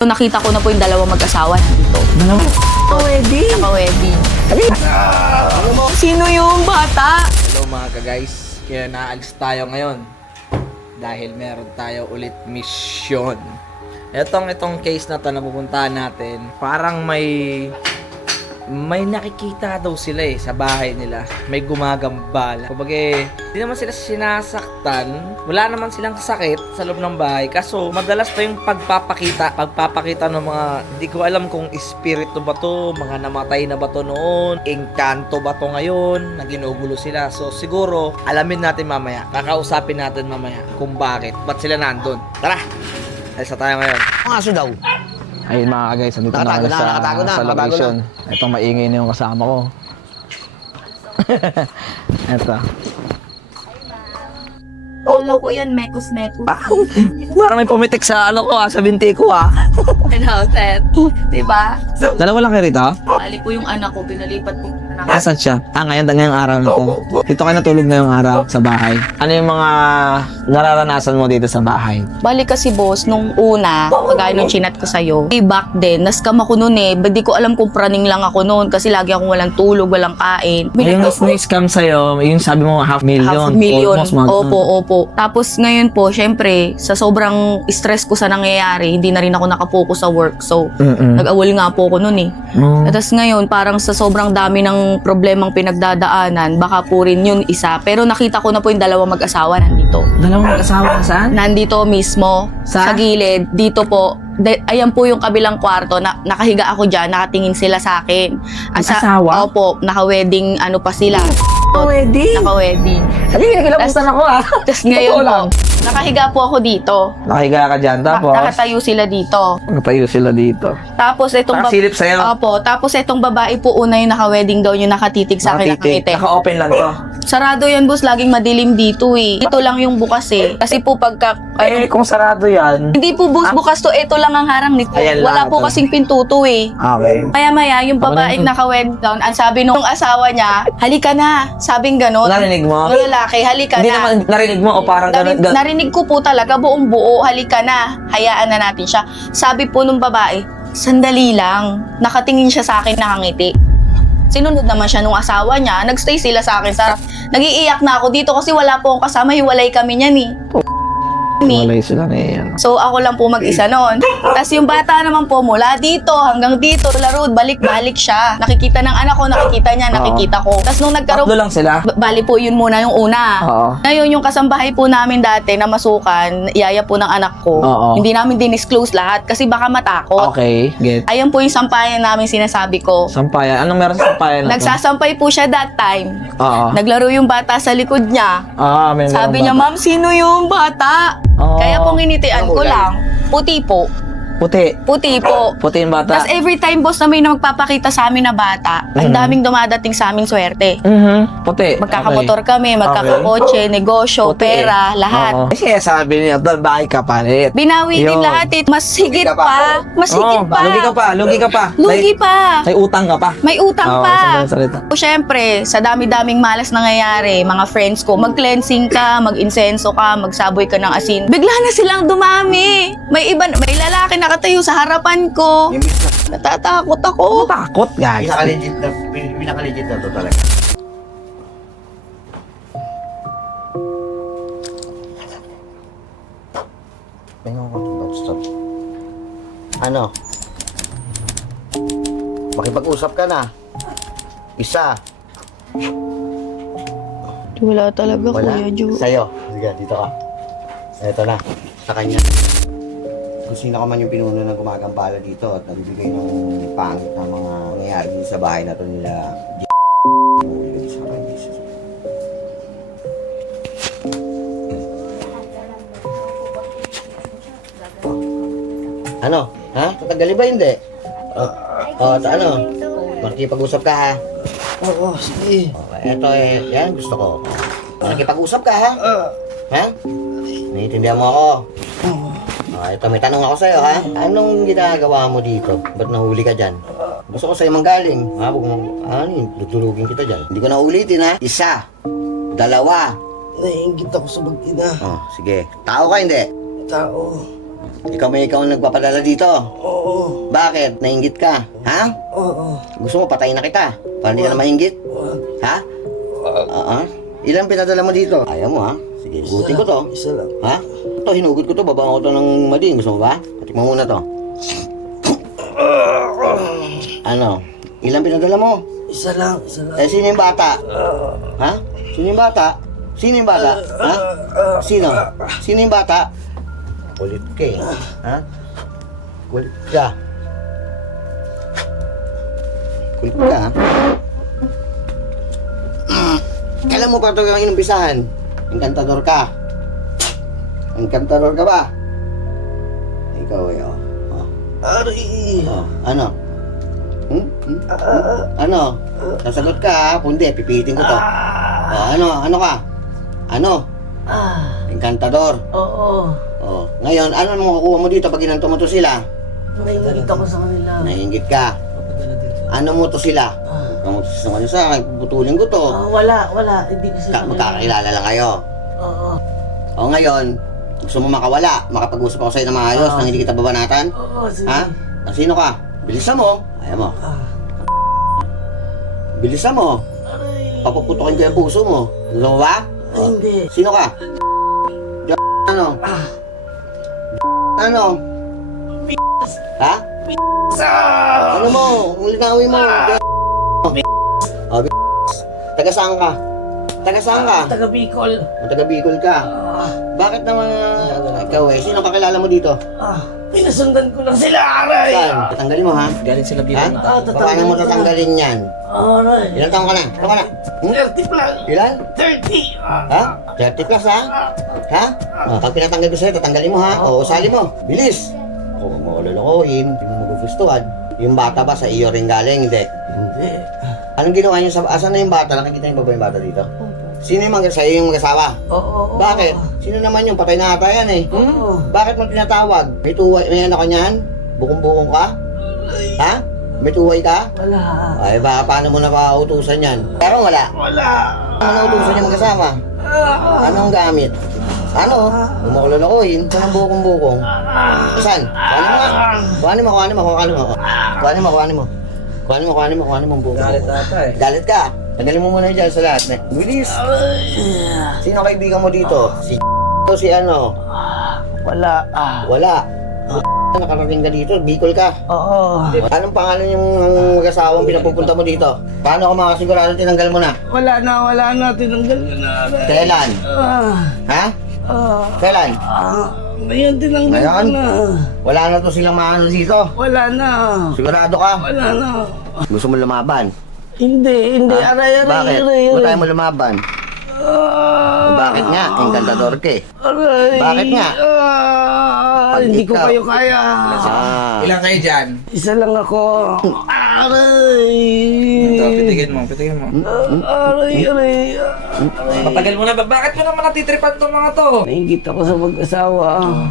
Nakita ko na po yung dalawang mag-asawa dito. Dalawa? Naka-wedding? Naka-wedding. Sino yung bata? Hello mga ka-guys. Kaya naalis tayo ngayon. Dahil meron tayo ulit mission. Itong case na to na pupuntahan natin, parang may nakikita daw sila sa bahay nila. May gumagambala. Kumbaga, hindi naman sila sinasaktan. Wala naman silang sakit sa loob ng bahay. Kaso, madalas pa yung pagpapakita ng mga, hindi ko alam kung espiritu ba to, mga namatay na ba to noon, engkanto ba to ngayon, na ginugulo sila. So, siguro, alamin natin mamaya. Kakausapin natin mamaya kung bakit. Ba't sila nandun? Tara! Alisa tayo ngayon. Ang aso daw. Ayun mga guys, nandito Nakatago na nakatago sa nakatago location. Itong maingay na yung kasama ko. Ito. Olo ko yan, mekos-mekos. Parang may pumitik sa sa binti ko Ano, Ted? Diba? Dalawa lang kayo rito? Bali po yung anak ko, pinalipat po. Asan siya? Ngayong araw na to. Dito kayo natulog ngayong araw sa bahay. Ano yung mga nararanasan mo dito sa bahay? Bali kasi boss, nung una, kagaya nung chinat ko sa'yo, back then, naskam ako noon Di ko alam kung praning lang ako noon kasi lagi akong walang tulog, walang kain. Yung na-scam sa'yo, yung sabi mo half million. Almost Opo. Tapos ngayon po, syempre, sa sobrang stress ko sa nangyayari, hindi na rin ako nakapokus sa work. So, nag-awol nga po ako noon Tapos ngayon, parang sa sobrang dami ng problemang pinagdadaanan, baka po rin yun isa. Pero nakita ko na po yung dalawang mag-asawa nandito. Dalawang mag-asawa saan? Nandito mismo, sa gilid, dito po. Ayan po yung kabilang kwarto, nakahiga ako dyan, nakatingin sila sa akin. Mag-asawa? Opo, naka-wedding ano pa sila. Naka-wedding? Naka-wedding. Sabi, nakilabutan ako Tapos ngayon po, nakahiga po ako dito. Nakahiga ka dyan, tapos? Nakatayo sila dito. Nakatayo sila dito. Tapos itong Nakasilip sa'yo? Opo, tapos itong babae po una yung naka-wedding gown, yung nakatitig sa akin, nakangiti. Naka-open lang to. Sarado yan, boss, laging madilim dito Ito lang yung bukas Kasi po pagka Kung sarado yan. hindi po bukas to, ito lang ang harang nito. Ayan Wala lang, po ito. kasing pinto to Okay. Maya-maya, yung babaeng naka-wedding gown, ang sabi nung asawa niya, halika na. Sabing ganon. Narinig mo? Yung lalaki, halika Hindi na. naman narinig mo o parang gano'n? Narinig ko po talaga, buong buo, halika na. Hayaan na natin siya. Sabi po nung babae, sandali lang. Nakatingin siya sa akin, nakangiti. Sinunod naman siya nung asawa niya. Nagstay sila sa akin. Nag-iiyak na ako dito kasi wala po akong kasama. Hiwalay kami niyan Walay sila na yan. So ako lang po mag-isa noon. Tapos yung bata naman po mula dito hanggang dito, laro, balik-balik siya. Nakikita ng anak ko, nakikita niya, nakikita ko. Tapos nung nagkaroon, Tatlo lang sila? bali po yun muna yung una. Oo. Ngayon yung kasambahay po namin dati na masukan, iyaya po ng anak ko. Oo. Hindi namin dinisclose lahat kasi baka matakot. Okay, get. Ayun po yung sampayan namin sinasabi ko. Sampayan. Anong meron sa sampayan na to? Nagsasampay po siya that time. Oo. Naglaro yung bata sa likod niya. May Sabi niya, ma'am, sino yung bata? Oo. Kaya pong initian ko lang, puti po. Puti. Puti po. Puti yung bata. Tapos every time boss na may magpapakita sa amin na bata, ang daming dumadating sa aming swerte. Puti. Magkakamotor kami, magkakakotse, negosyo, Puti. pera, lahat. Oo. Kasi sabi niya, doon bahay ka palit. Binawi din Yun. lahat Mas higit pa. Mas higit pa. Lugi ka pa. Lugi pa. May utang ka pa. May utang Oo, pa. sa salita. O syempre, sa dami-daming malas nangyayari, mga friends ko, mag-cleansing ka, mag-insenso ka, magsaboy ka ng asin. Bigla na silang dumami. May lalaki nakatayo sa harapan ko. Natatakot ako. Takot, guys. Pinaka-legit na to talaga. Stop. Ano? Makipag-usap ka na. Isa. Wala talaga, Wala? Kuya Ju. Sa'yo. Sige, dito ka. Ito na. Sa kanya. Kung sino ka man yung pinuno ng gumagambala dito at nagbibigay ng pangit na mga nangyayari dito sa bahay na to nila. Ano? Ha? Tatagali ba hindi? Ano? Makikipag-usap ka ha? Oo, sige. Eto yan gusto ko. Makikipag-usap ka ha? Ha? Naiintindihan mo ako? Ito may tanong ako sa'yo ha? Anong ginagawa mo dito? Ba't nahuli ka dyan? Gusto ko sa'yo manggaling. Ha? Huwag mo, tutulugin kita dyan. Hindi ko na ulitin ha? Isa. Dalawa. Naiingit ako sa mag-ina. Sige. Tao ka hindi? Tao. Ikaw ang nagpapadala dito. Oo. Bakit? Nainggit ka? Ha? Oo. Gusto mo patayin na kita? Para hindi ka na mahinggit? Ha? Ilan pinadala mo dito? Ayaw mo ha? Sige, hugutin ko to. Isa lang. Ha? Ito, hinugot ko to. Babaan ko to ng mading. Gusto mo ba? Patikman muna to. Ano? Ilan pinadala mo? Isa lang. Isa lang. Eh, sino yung bata? Ha? Sino yung bata? Sino yung bata? Ha? Sino? Sino yung bata? Kulit ka eh. Ha? Kulit ka. Kulit ka, ha? Kailan mo pa ito yung inumpisahan? Encantador ka. Encantador ka ba? Ikaw eh, oh. Aray. Ano? Ano? Sasagot ka ha? Kundi, pipitin ko to. Ano ka? Ano? Encantador. Oo. Ngayon, ano mo kukuha mo dito pag inanto mo to sila? Nainggit ako sa kanila. Nahinggit ka. Ano mo to sila? Kung mo to sa akin, puputulin ko to. Wala. Hindi ko sila. Magkakilala lang kayo. Oo. O ngayon, gusto mo makawala, makapag-usap ako sa'yo na maayos nang hindi kita babanatan? Oo, sige. Ha? Sino ka? Bilisan mo. Ayaw mo. Bilisan mo. Aray. Papuputokin ko yung puso mo. Gusto mo ba? Ay, hindi. Sino ka? Ano? Ano? Ha? Ano mo? Linawin mo. Taga saan ka? Taga saan ka? Taga Bicol. Taga Bicol ka. Bakit naman ikaw eh? Sino kakilala mo dito? Pinasundan ko lang sila, aray. Saan? Tatanggalin mo ha? Galing sila Ha? bilang Paano mo tatanggalin yan? Aray. Ilan taong ka na? Taong ka na? 30 plus. Ilan? 30. Ha? 30 plus ha? Ha? Pag pinatanggal ko sa'yo, tatanggalin mo ha? O, usali mo. Bilis! Huwag mo lulukuhin. Hindi mo magugustuhan. Yung bata ba sa iyo rin galing? Hindi. Hindi. Anong ginawa niyo sa... Asan na yung bata? Nakikita niyo pa ba yung bata dito? Sino yung sa iyo yung mag-asawa? Oo. Bakit? Sino naman yung patay na ata yan eh? Oo. Bakit mo tinatawag? May tuway, may anak ka niyan? Bukong-bukong ka? Ha? May tuway ka? Wala. Ay ba, paano mo na pautusan yan? Pero wala. Wala. Ano nautusan yung mag-asawa? Anong gamit? Ano? Huwag mo ko lulukuhin. Saan ang bukong-bukong? Saan? Kuhanin mo nga. Kuhanin mo. Kuhanin mo ang bukong. Galit ata eh. Galit ka. Tanggalin mo muna dyan sa lahat. Bilis. Sino kaibigan mo dito? Si ano? Wala. Wala. Nakarating ka dito, Bicol ka. Oo. Anong pangalan yung mag-asawang pinapupunta mo dito? Paano ka makasigurado tinanggal mo na? Wala na. Tinanggal ko na, aray. Kailan? Ha? Kailan? Ngayon tinanggal ko Ngayon? na. Wala na to silang maano dito. Wala na. Sigurado ka? Wala na. Gusto mo lumaban? Hindi. Ha? Bakit? Ba't tayo mo lumaban? Bakit nga? Encantador ka eh. Aray. Bakit nga? Pag Hindi ko ikaw- kayo kaya. Ilan kayo dyan? Isa lang ako. Aray. Ito, pitigin mo. Aray. Patagal mo na ba? Bakit mo naman natitripan tong mga to? Nainggit ako sa mag-asawa.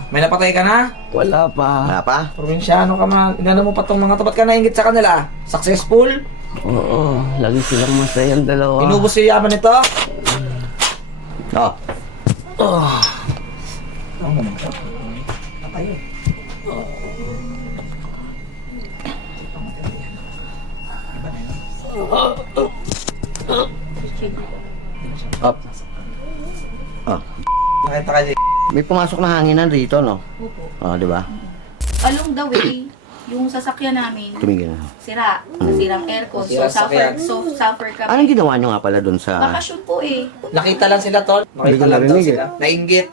May napatay ka na? Wala pa. Wala pa? Probinsyano ka man. Inano mo pa tong mga to. Ba't ka nainggit sa kanila? Successful? Oo. Lagi silang masayang dalawa. Inubos yung yaman nito? Oh. Up. Nakita ka May pumasok na hanginan rito, no? Opo. Oh, di ba? Along the way, yung sasakyan namin, Tumigil na. sira. Nasirang aircon. So, Sira sasakyan. suffer kami. Anong ginawa nyo nga pala doon sa... Bakasyon po eh. Nakita lang sila, tol. Nakita Hindi ko lang daw narinig, sila. Nainggit.